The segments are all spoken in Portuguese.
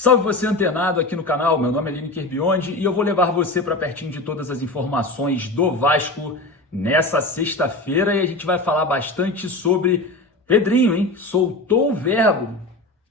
Salve você antenado aqui no canal, meu nome é Lineker Biondi e eu vou levar você para pertinho de todas as informações do Vasco nessa sexta-feira e a gente vai falar bastante sobre Pedrinho, hein? Soltou o verbo,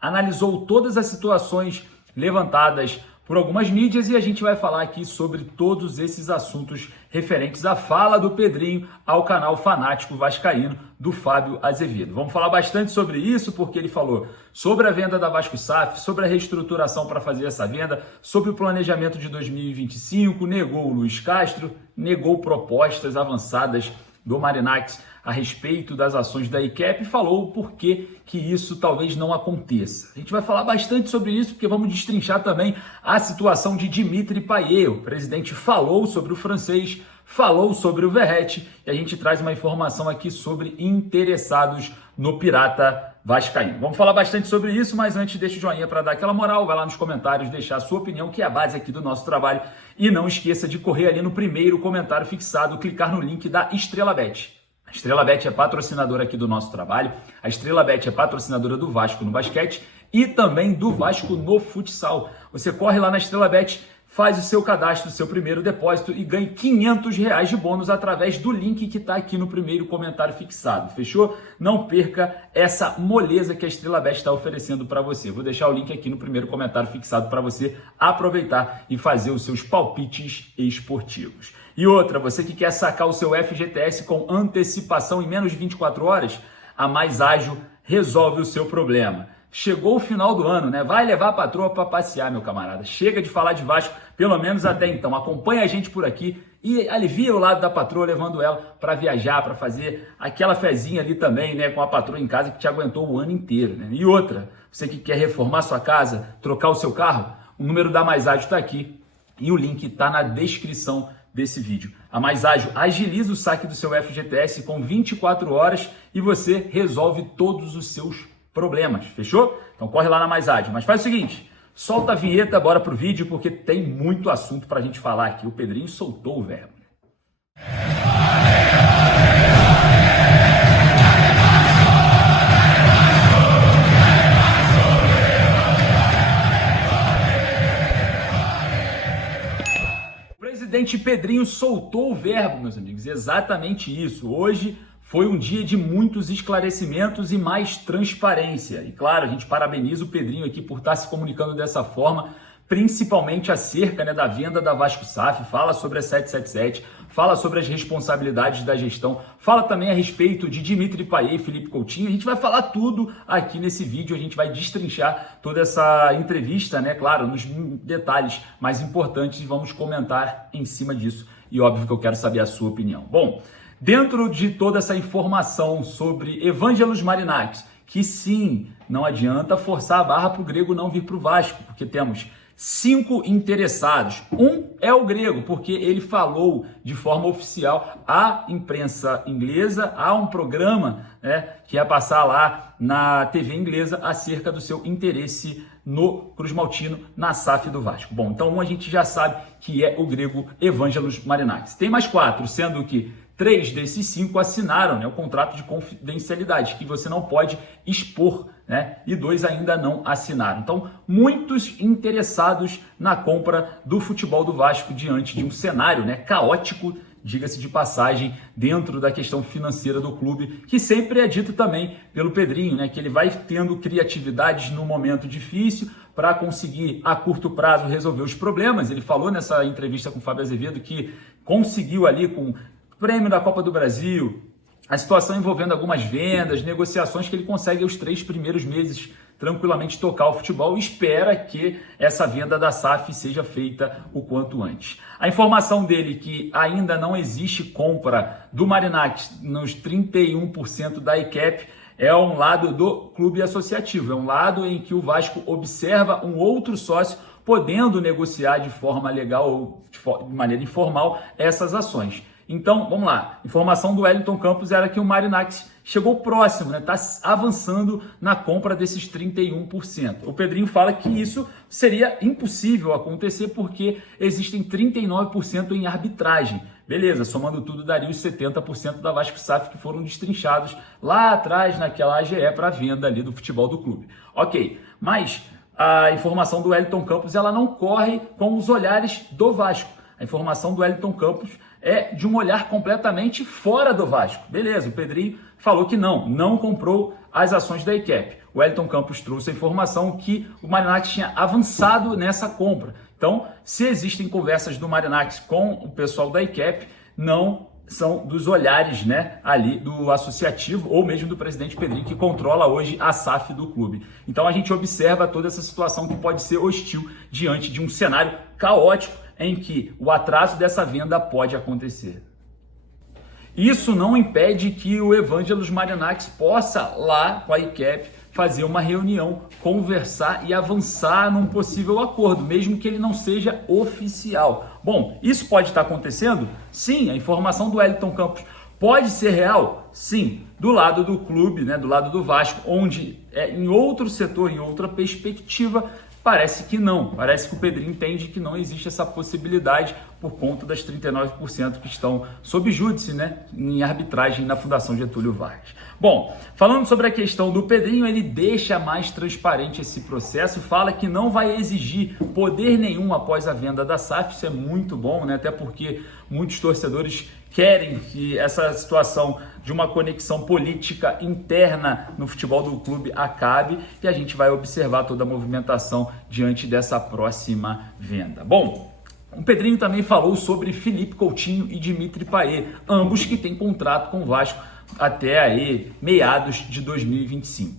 analisou todas as situações levantadas por algumas mídias e a gente vai falar aqui sobre todos esses assuntos referentes à fala do Pedrinho ao canal Fanático Vascaíno do Fábio Azevedo. Vamos falar bastante sobre isso porque ele falou sobre a venda da Vasco SAF, sobre a reestruturação para fazer essa venda, sobre o planejamento de 2025, negou o Luiz Castro, negou propostas avançadas do Marinax a respeito das ações da ICAP e falou o porquê que isso talvez não aconteça. A gente vai falar bastante sobre isso porque vamos destrinchar também a situação de Dimitri Payet. O presidente falou sobre o francês, falou sobre o Verratti e a gente traz uma informação aqui sobre interessados no Pirata Vascaíno. Vamos falar bastante sobre isso, mas antes deixa o joinha para dar aquela moral, vai lá nos comentários, deixar a sua opinião, que é a base aqui do nosso trabalho. E não esqueça de correr ali no primeiro comentário fixado, clicar no link da Estrela Bet. A Estrela Bet é patrocinadora aqui do nosso trabalho, a Estrela Bet é patrocinadora do Vasco no basquete e também do Vasco no futsal. Você corre lá na Estrela Bet, faz o seu cadastro, o seu primeiro depósito e ganhe R$500 de bônus através do link que está aqui no primeiro comentário fixado, fechou? Não perca essa moleza que a Estrela Bet está oferecendo para você. Vou deixar o link aqui no primeiro comentário fixado para você aproveitar e fazer os seus palpites esportivos. E outra, você que quer sacar o seu FGTS com antecipação em menos de 24 horas, a Mais Ágil resolve o seu problema. Chegou o final do ano, né? Vai levar a patroa para passear, meu camarada. Chega de falar de Vasco, pelo menos até então. Acompanha a gente por aqui e alivia o lado da patroa, levando ela para viajar, para fazer aquela fezinha ali também, né? Com a patroa em casa que te aguentou o ano inteiro, né? E outra, você que quer reformar sua casa, trocar o seu carro, o número da Mais Ágil está aqui e o link está na descrição desse vídeo. A Mais Ágil agiliza o saque do seu FGTS com 24 horas e você resolve todos os seus problemas, fechou? Então corre lá na Mais Ágil. Mas faz o seguinte, solta a vinheta, bora pro vídeo, porque tem muito assunto pra gente falar aqui. O Pedrinho soltou o verbo. O presidente Pedrinho soltou o verbo, meus amigos, exatamente isso. Hoje foi um dia de muitos esclarecimentos e mais transparência. E claro, a gente parabeniza o Pedrinho aqui por estar se comunicando dessa forma, principalmente acerca, né, da venda da Vasco SAF, fala sobre a 777, fala sobre as responsabilidades da gestão, fala também a respeito de Dimitri Payet e Felipe Coutinho. A gente vai falar tudo aqui nesse vídeo, a gente vai destrinchar toda essa entrevista, né, claro, nos detalhes mais importantes e vamos comentar em cima disso. E óbvio que eu quero saber a sua opinião. Bom, dentro de toda essa informação sobre Evangelos Marinax, que sim, não adianta forçar a barra para o Grego não vir para o Vasco, porque temos 5 interessados. Um é o Grego, porque ele falou de forma oficial à imprensa inglesa, há um programa, né, que ia passar lá na TV inglesa acerca do seu interesse no Cruz Maltino, na SAF do Vasco. Bom, então a gente já sabe que é o Grego Evangelos Marinax. Tem mais 4, sendo que 3 desses 5 assinaram, né, o contrato de confidencialidade, que você não pode expor, né, e 2 ainda não assinaram. Então, muitos interessados na compra do futebol do Vasco diante de um cenário, né, caótico, diga-se de passagem, dentro da questão financeira do clube, que sempre é dito também pelo Pedrinho, né, que ele vai tendo criatividades no momento difícil para conseguir, a curto prazo, resolver os problemas. Ele falou nessa entrevista com o Fábio Azevedo que conseguiu ali com prêmio da Copa do Brasil, a situação envolvendo algumas vendas, negociações, que ele consegue os 3 primeiros meses tranquilamente tocar o futebol e espera que essa venda da SAF seja feita o quanto antes. A informação dele que ainda não existe compra do Marinax nos 31% da ICAP é um lado do clube associativo, é um lado em que o Vasco observa um outro sócio podendo negociar de forma legal ou de maneira informal essas ações. Então, vamos lá, informação do Wellington Campos era que o Marinax chegou próximo, né? Está avançando na compra desses 31%. O Pedrinho fala que isso seria impossível acontecer porque existem 39% em arbitragem. Beleza, somando tudo daria os 70% da Vasco SAF que foram destrinchados lá atrás naquela AGE para venda ali do futebol do clube. Ok, mas a informação do Wellington Campos ela não corre com os olhares do Vasco. A informação do Wellington Campos é de um olhar completamente fora do Vasco. Beleza, o Pedrinho falou que não comprou as ações da ICAP. O Wellington Campos trouxe a informação que o Marinacci tinha avançado nessa compra. Então, se existem conversas do Marinacci com o pessoal da ICAP, não são dos olhares, né, ali do associativo ou mesmo do presidente Pedrinho, que controla hoje a SAF do clube. Então a gente observa toda essa situação que pode ser hostil diante de um cenário caótico em que o atraso dessa venda pode acontecer. Isso não impede que o Evangelos Marinacci possa lá com a ICAP fazer uma reunião, conversar e avançar num possível acordo, mesmo que ele não seja oficial. Bom, isso pode estar acontecendo? Sim, a informação do Wellington Campos pode ser real? Sim, do lado do clube, né, do lado do Vasco, onde em outro setor, em outra perspectiva, parece que não. Parece que o Pedrinho entende que não existe essa possibilidade por conta das 39% que estão sob júdice, né, em arbitragem na Fundação Getúlio Vargas. Bom, falando sobre a questão do Pedrinho, ele deixa mais transparente esse processo, fala que não vai exigir poder nenhum após a venda da SAF, isso é muito bom, né, até porque muitos torcedores querem que essa situação de uma conexão política interna no futebol do clube acabe e a gente vai observar toda a movimentação diante dessa próxima venda. Bom, o Pedrinho também falou sobre Felipe Coutinho e Dimitri Payet, ambos que têm contrato com o Vasco até aí meados de 2025.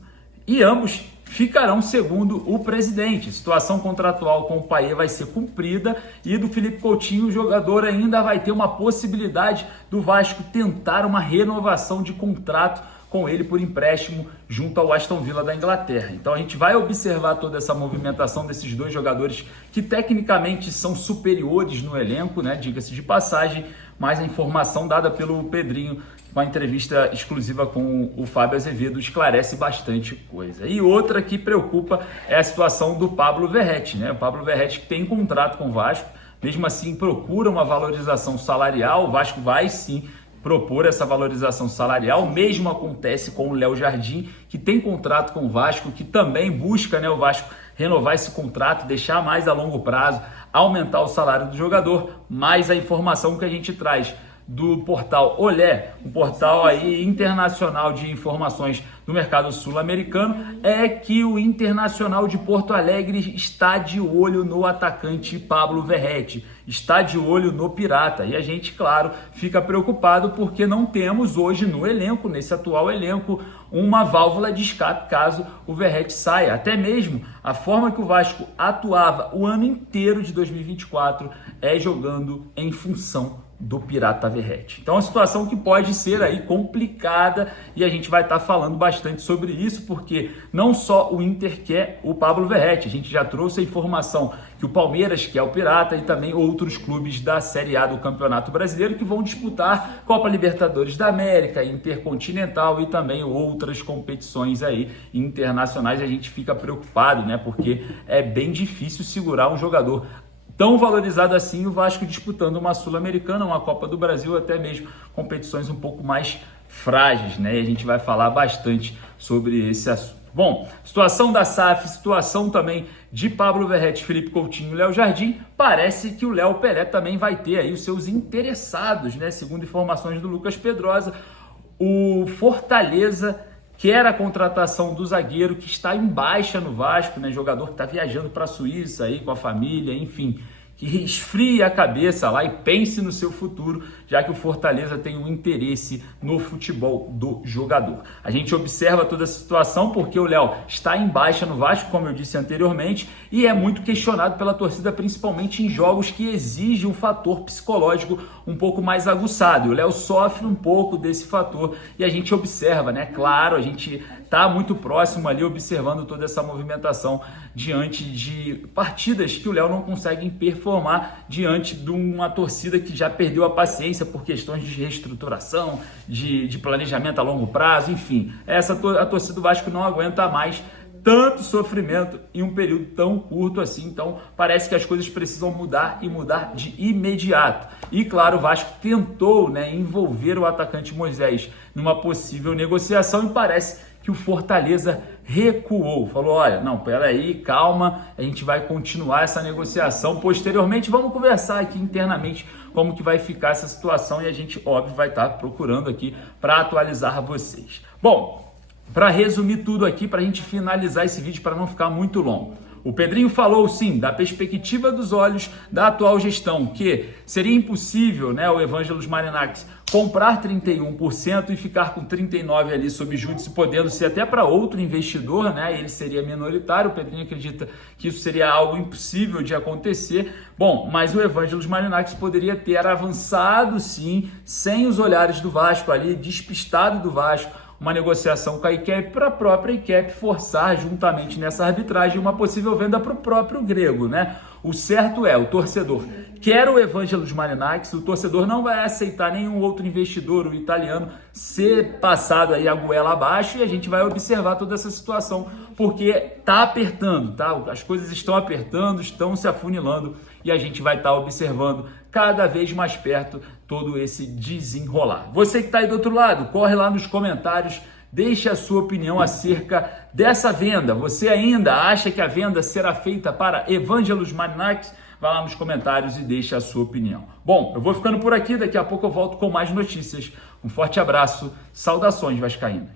E ambos ficarão segundo o presidente. A situação contratual com o Payet vai ser cumprida e do Felipe Coutinho o jogador ainda vai ter uma possibilidade do Vasco tentar uma renovação de contrato com ele por empréstimo junto ao Aston Villa da Inglaterra. Então a gente vai observar toda essa movimentação desses dois jogadores que tecnicamente são superiores no elenco, né? Diga-se de passagem, mas a informação dada pelo Pedrinho, uma entrevista exclusiva com o Fábio Azevedo, esclarece bastante coisa. E outra que preocupa é a situação do Pablo Verratti, né? O Pablo Verratti tem contrato com o Vasco, mesmo assim procura uma valorização salarial, o Vasco vai sim propor essa valorização salarial. O mesmo acontece com o Léo Jardim, que tem contrato com o Vasco, que também busca, né, o Vasco renovar esse contrato, deixar mais a longo prazo, aumentar o salário do jogador. Mas a informação que a gente traz do portal Olé, um portal aí internacional de informações do mercado sul-americano, é que o Internacional de Porto Alegre está de olho no atacante Pablo Verratti, está de olho no Pirata. E a gente, claro, fica preocupado porque não temos hoje no elenco, nesse atual elenco, uma válvula de escape caso o Verratti saia. Até mesmo a forma que o Vasco atuava o ano inteiro de 2024 é jogando em função do Pirata Verratti. Então, é uma situação que pode ser aí complicada e a gente vai estar falando bastante sobre isso, porque não só o Inter quer o Pablo Verratti, a gente já trouxe a informação que o Palmeiras quer o Pirata e também outros clubes da Série A do Campeonato Brasileiro que vão disputar Copa Libertadores da América, Intercontinental e também outras competições aí internacionais. A gente fica preocupado, né, porque é bem difícil segurar um jogador tão valorizado assim, o Vasco disputando uma Sul-Americana, uma Copa do Brasil, até mesmo competições um pouco mais frágeis, né? E a gente vai falar bastante sobre esse assunto. Bom, situação da SAF, situação também de Pablo Verratti, Felipe Coutinho e Léo Jardim. Parece que o Léo Pelé também vai ter aí os seus interessados, né? Segundo informações do Lucas Pedrosa, o Fortaleza quer a contratação do zagueiro que está em baixa no Vasco, né? Jogador que está viajando para a Suíça aí com a família, enfim, que esfrie a cabeça lá e pense no seu futuro, já que o Fortaleza tem um interesse no futebol do jogador. A gente observa toda essa situação porque o Léo está em baixa no Vasco, como eu disse anteriormente, e é muito questionado pela torcida, principalmente em jogos que exigem um fator psicológico um pouco mais aguçado. O Léo sofre um pouco desse fator e a gente observa, né? Claro, a gente está muito próximo ali observando toda essa movimentação diante de partidas que o Léo não consegue performar diante de uma torcida que já perdeu a paciência por questões de reestruturação, de planejamento a longo prazo, enfim. A torcida do Vasco não aguenta mais tanto sofrimento em um período tão curto assim, então parece que as coisas precisam mudar e mudar de imediato. E claro, o Vasco tentou, né, envolver o atacante Moisés numa possível negociação e parece que o Fortaleza recuou, falou, olha, não, peraí, calma, a gente vai continuar essa negociação, posteriormente vamos conversar aqui internamente como que vai ficar essa situação e a gente, óbvio, vai estar procurando aqui para atualizar vocês. Bom, para resumir tudo aqui, para a gente finalizar esse vídeo para não ficar muito longo. O Pedrinho falou, sim, da perspectiva dos olhos da atual gestão, que seria impossível, né, o Evangelos Marinakis comprar 31% e ficar com 39% ali sob júdice, podendo ser até para outro investidor, né? Ele seria minoritário. O Pedrinho acredita que isso seria algo impossível de acontecer. Bom, mas o Evangelos Marinakis poderia ter avançado, sim, sem os olhares do Vasco ali, despistado do Vasco, uma negociação com a IKEP para a própria IKEP forçar juntamente nessa arbitragem uma possível venda para o próprio grego, né? O certo é, o torcedor quer o Evangelos Marinakis, o torcedor não vai aceitar nenhum outro investidor, o italiano, ser passado aí a goela abaixo e a gente vai observar toda essa situação, porque tá apertando, tá? As coisas estão apertando, estão se afunilando e a gente vai estar observando cada vez mais perto todo esse desenrolar. Você que está aí do outro lado, corre lá nos comentários, deixe a sua opinião acerca dessa venda. Você ainda acha que a venda será feita para Evangelos Marinakis? Vai lá nos comentários e deixe a sua opinião. Bom, eu vou ficando por aqui, daqui a pouco eu volto com mais notícias. Um forte abraço, saudações vascaínas.